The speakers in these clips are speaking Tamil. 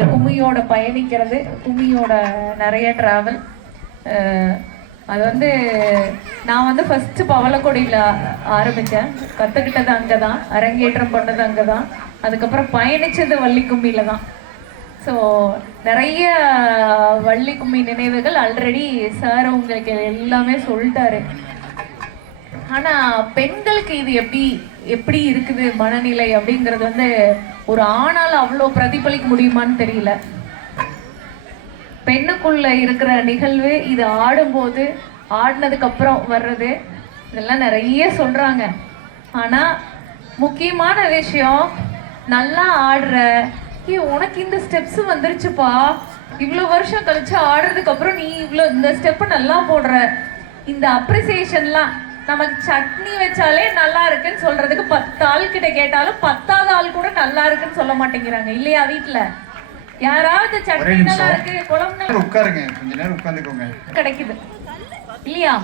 இந்த கும்மியோட பயணிக்கிறது, கும்மியோட நிறைய ட்ராவல். அது வந்து நான் வந்து ஃபஸ்ட்டு பவளக்கொடியில் ஆரம்பித்தேன். கற்றுக்கிட்டது அங்கே தான், அரங்கேற்றம் பண்ணது அங்கே தான். அதுக்கப்புறம் பயணித்தது வள்ளி கும்மியில் தான். ஸோ நிறைய வள்ளி கும்மி நினைவுகள் ஆல்ரெடி சார் உங்களுக்கு எல்லாமே சொல்லிட்டாரு. ஆனால் பெண்களுக்கு இது எப்படி இருக்குது மனநிலை அப்படிங்கிறது வந்து ஒரு ஆணால் அவ்வளோ பிரதிபலிக்க முடியுமான்னு தெரியல. பெண்ணுக்குள்ள இருக்கிற நிகழ்வு இது ஆடும்போது, ஆடினதுக்கு அப்புறம் வர்றது, இதெல்லாம் நிறைய சொல்றாங்க. ஆனா முக்கியமான விஷயம், நல்லா ஆடுற, உனக்கு இந்த ஸ்டெப்ஸ் வந்துருச்சுப்பா, இவ்வளோ வருஷம் கழிச்சு ஆடுறதுக்கு அப்புறம் நீ இவ்வளோ இந்த ஸ்டெப்பு நல்லா போடுற, இந்த அப்ரிசியேஷன்லாம். நமக்கு சட்னி வச்சாலே நல்லா இருக்குன்னு சொல்றதுக்கு 10 ஆள் கிட்ட கேட்டாலும் 10ஆவது ஆள் கூட நல்லா இருக்குன்னு சொல்ல மாட்டேங்கிறாங்க இல்லையா? வீட்டுல யாராவது சட்னி நல்லா இருக்கு, குழம்பு உட்காருங்க, கொஞ்ச நேரம் உட்கார்ந்துக்கோங்க, கிடைக்குது இல்லையா?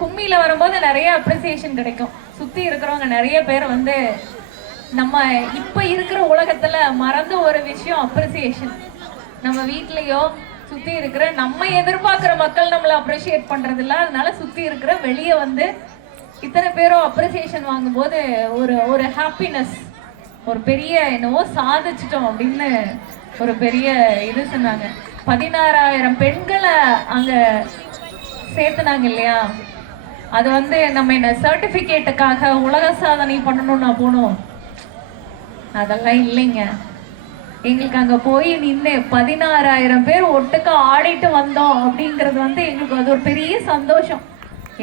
கும்மியில வரும்போது நிறைய அப்ரிசியேஷன் கிடைக்கும். சுத்தி இருக்கிறவங்க நிறைய பேர் வந்து நம்ம இப்ப இருக்கிற உலகத்துல மறந்த ஒரு விஷயம் அப்ரிசியேஷன். நம்ம வீட்லயோ சுத்தி இருக்கிற நம்ம எதிர்பார்க்கிற மக்கள் நம்மளை அப்ரிஷியேட் பண்றது இல்லை. அதனால சுத்தி இருக்கிற வெளியே வந்து இத்தனை பேரும் அப்ரிசியேஷன் வாங்கும்போது ஒரு ஹாப்பினஸ், ஒரு பெரிய என்னவோ சாதிச்சிட்டோம் அப்படின்னு ஒரு பெரிய இது சொன்னாங்க. 16,000 பெண்களை அங்க சேர்த்துனாங்க இல்லையா? அது வந்து நம்ம என்ன சர்டிபிகேட்டுக்காக உலக சாதனை பண்ணணும்னா போனோம், அதெல்லாம் இல்லைங்க. எங்களுக்கு அங்க போய் நின்று 16,000 பேர் ஒட்டுக்க ஆடிட்டு வந்தோம் அப்படிங்கிறது வந்து எங்களுக்கு அது ஒரு பெரிய சந்தோஷம்.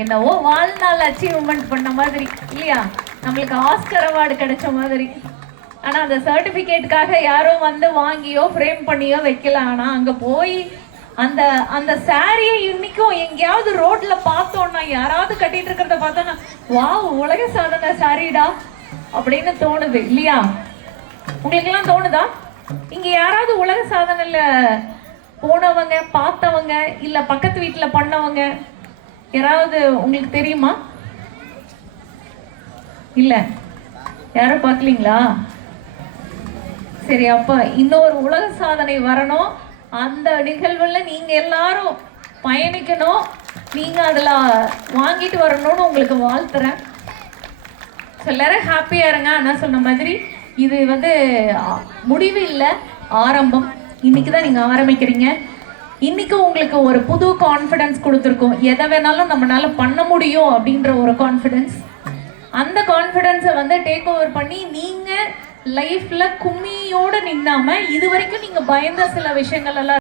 என்னவோ வாழ்நாள் அச்சீவ்மெண்ட் பண்ண மாதிரி இல்லையா? நம்மளுக்கு ஆஸ்கர் அவார்டு கிடைச்ச மாதிரி. ஆனா அந்த சர்டிபிகேட்டுக்காக யாரோ வந்து வாங்கியோ ஃப்ரேம் பண்ணியோ வைக்கல. ஆனா அங்க போய் அந்த அந்த சாரியை இன்னைக்கும் எங்கேயாவது ரோட்ல பார்த்தோம்னா, யாராவது கட்டிட்டு இருக்கிறத பார்த்தோம்னா, வாவ் உலக சாதனை சாரிடா அப்படின்னு தோணுது இல்லையா? உங்களுக்கு எல்லாம் தோணுதா? இங்க யாராவது உலக சாதனையில போனவங்க, பார்த்தவங்க, இல்ல பக்கத்து வீட்டுல பண்ணவங்க யாராவது உங்களுக்கு தெரியுமா? இல்ல, யாரும் பார்க்கலீங்களா? சரி, அப்ப இன்னொரு உலக சாதனை வரணும். அந்த நிகழ்வுல நீங்க எல்லாரும் பயணிக்கணும். நீங்க அதுல வாங்கிட்டு வரணும்னு உங்களுக்கு வாழ்த்துறேன். எல்லாரும் ஹாப்பியா இருங்க. நான் சொன்ன மாதிரி இது வந்து முடிவு இல்லை, ஆரம்பம். இன்னைக்கு தான் நீங்க ஆரம்பிக்கிறீங்க. இன்னைக்கு உங்களுக்கு ஒரு புது கான்ஃபிடன்ஸ் கொடுத்துருக்கோம். எதை வேணாலும் நம்மளால பண்ண முடியும் அப்படின்ற ஒரு கான்ஃபிடன்ஸ். அந்த கான்ஃபிடன்ஸை வந்து டேக் ஓவர் பண்ணி நீங்க லைஃப்ல கும்மியோட நின்னாம இது வரைக்கும் நீங்க பயந்த சில விஷயங்கள் எல்லாம்